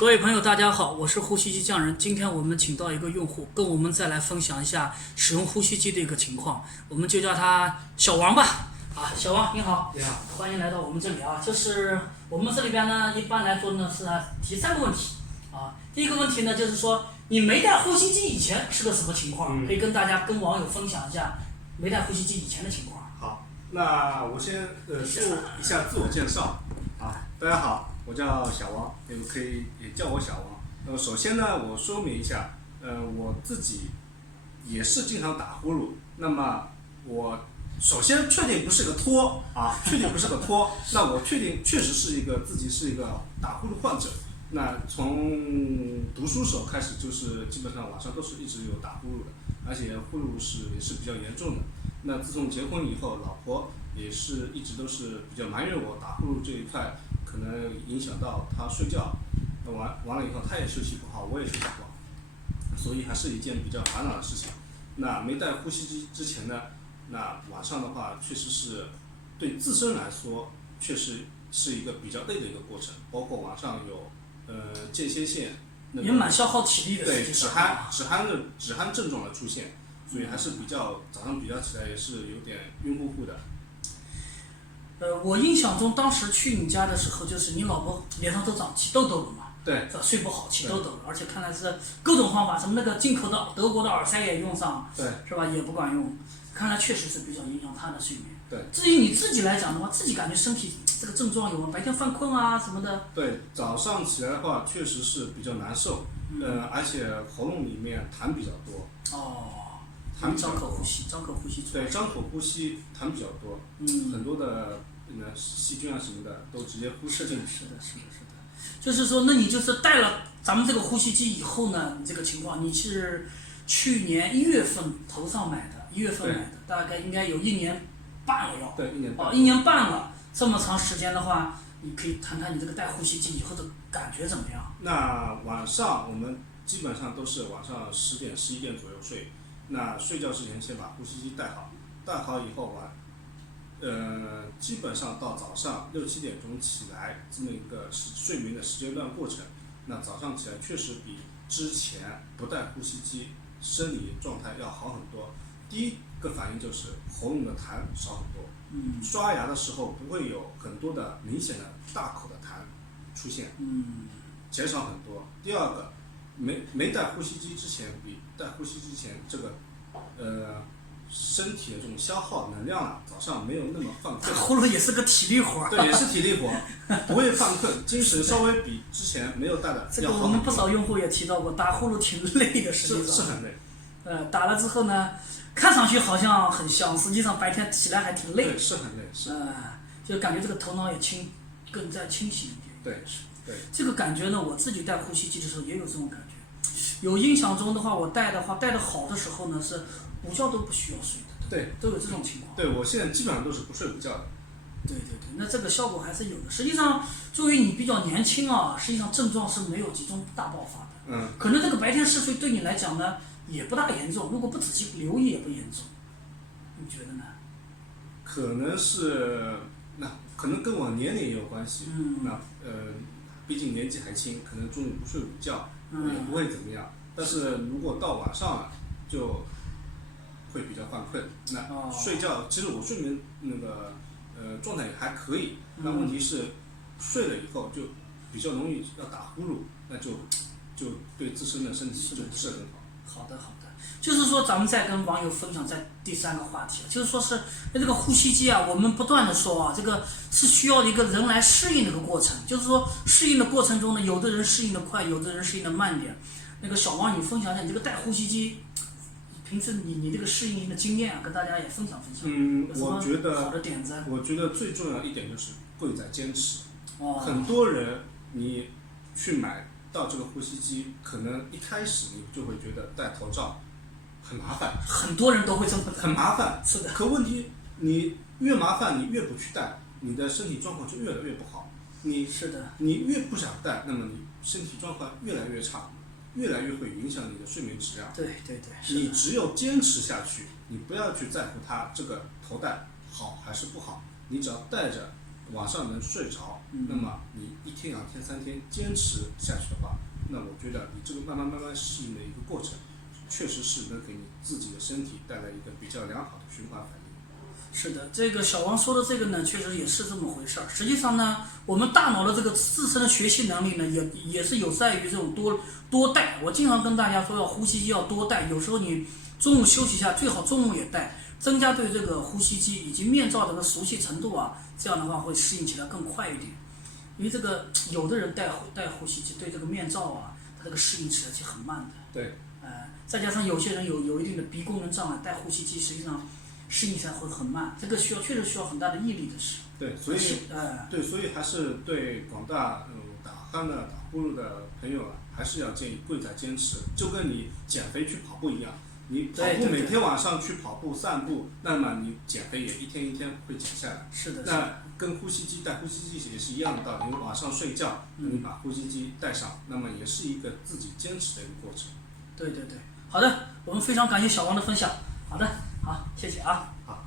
各位朋友，大家好，我是呼吸机匠人。今天我们请到一个用户，跟我们再来分享一下使用呼吸机的一个情况，我们就叫他小王吧。小王你好，你好，欢迎来到我们这里啊。就是我们这里边呢，一般来说呢是提3个问题啊。第一个问题呢，就是说你没带呼吸机以前是个什么情况？可以跟跟网友分享一下没带呼吸机以前的情况。好，那我先说一下自我介绍啊。大家好，我叫小王，你们可以也叫我小王。首先呢，我说明一下，我自己也是经常打呼噜。那么我首先确定不是个托啊，确定不是个托。那我确定确实是自己是一个打呼噜患者。那从读书时候开始，就是基本上晚上都是一直有打呼噜的，而且呼噜也是比较严重的。那自从结婚以后，老婆也是一直都是比较埋怨我打呼噜这一块，可能影响到她睡觉。完了以后，她也休息不好，我也休息不好，所以还是一件比较烦恼的事情。那没带呼吸机之前呢，那晚上的话，确实是对自身来说，确实是一个比较累的一个过程，包括晚上有间歇性，也蛮消耗体力的。对，止鼾症状的出现，所以还是早上比较起来也是有点晕乎乎的。我印象中当时去你家的时候，就是你老婆脸上都长起痘痘了嘛，对，睡不好起痘痘了，而且看来是各种方法，什么那个进口的德国的耳塞也用上，对，是吧？也不管用，看来确实是比较影响她的睡眠。对。至于你自己来讲的话，自己感觉身体这个症状有吗？白天犯困啊什么的？对，早上起来的话确实是比较难受，而且喉咙里面痰比较多。痰张口呼吸，对，张口呼吸痰比较多，很多的细菌啊什么的都直接呼吸进去。是的。就是说，那你就是带了咱们这个呼吸机以后呢，你这个情况，你是去年1月份头上买的，1月份买的，大概应该有1年半了要。对，1年半。1年半了，这么长时间的话，你可以谈谈你这个带呼吸机以后的感觉怎么样？那晚上我们基本上都是晚上10点、11点左右睡。那睡觉之前先把呼吸机带好以后基本上到早上6、7点钟起来，这么一个睡眠的时间段过程。那早上起来确实比之前不带呼吸机生理状态要好很多。第一个反应就是喉咙的痰少很多，刷牙的时候不会有很多的明显的大口的痰出现，减少很多。第二个，没带呼吸机之前比带呼吸机之前这个身体的这种消耗能量啊，早上没有那么犯困。打呼噜也是个体力活。对，也是体力活，不会犯困，精神稍微比之前没有带的要好很多。这个我们不少用户也提到过，打呼噜挺累的，实际上。是很累。打了之后呢，看上去好像很香，实际上白天起来还挺累。对，是很累。就感觉这个头脑也更加清醒一点。对。这个感觉呢，我自己带呼吸机的时候也有这种感觉。有印象中的话，我带的好的时候呢，是午觉都不需要睡的。对，都有这种情况。对，我现在基本上都是不睡午觉的。对，那这个效果还是有的。实际上，作为你比较年轻啊，实际上症状是没有集中大爆发的。可能这个白天嗜睡对你来讲呢，也不大严重，如果不仔细留意也不严重。你觉得呢？可能跟我年龄也有关系。毕竟年纪还轻，可能中午不睡午觉，也不会怎么样。但是如果到晚上了，就会比较犯困。那睡觉，其实我睡眠状态也还可以。那问题是睡了以后就比较容易要打呼噜，那就对自身的身体就不是很好。好的，就是说咱们再跟网友分享第3个话题，就是说是这个呼吸机啊，我们不断的说啊，这个是需要一个人来适应这个过程。就是说适应的过程中呢，有的人适应的快，有的人适应的慢点。那个小王，你分享一下你这个带呼吸机，平时你这个适应的经验啊，跟大家也分享分享。我觉得好的点子。我觉得最重要一点就是贵在坚持。很多人你去买到这个呼吸机，可能一开始你就会觉得戴头罩很麻烦。很多人都会这么很麻烦。是的。可问题你越麻烦，你越不去戴，你的身体状况就越来越不好。是的。你越不想戴，那么你身体状况越来越差，越来越会影响你的睡眠质量。对。你只有坚持下去，你不要去在乎它这个头戴好还是不好，你只要戴着，晚上能睡着，那么你1天、2天、3天坚持下去的话，那我觉得你这个慢慢适应的一个过程，确实是能给你自己的身体带来一个比较良好的循环反应。是的，这个小王说的这个呢，确实也是这么回事儿。实际上呢，我们大脑的这个自身的学习能力呢，也是有在于这种多带。我经常跟大家说，要呼吸机要多带。有时候你中午休息一下，最好中午也带，增加对这个呼吸机以及面罩的熟悉程度啊，这样的话会适应起来更快一点。因为这个有的人带呼吸机，对这个面罩啊，它这个适应起来是很慢的。对。再加上有些人有一定的鼻功能障碍，带呼吸机实际上适应起来会很慢，这个确实需要很大的毅力的事。对，所以还是对广大打鼾的、打呼噜的朋友啊，还是要建议贵在坚持，就跟你减肥去跑步一样，你跑步每天晚上去跑步散步，那么你减肥也一天一天会减下来。是的。那跟带呼吸机也是一样的道理，你晚上睡觉，你把呼吸机带上，那么也是一个自己坚持的一个过程。对，好的，我们非常感谢小王的分享。好的，好，谢谢啊。好。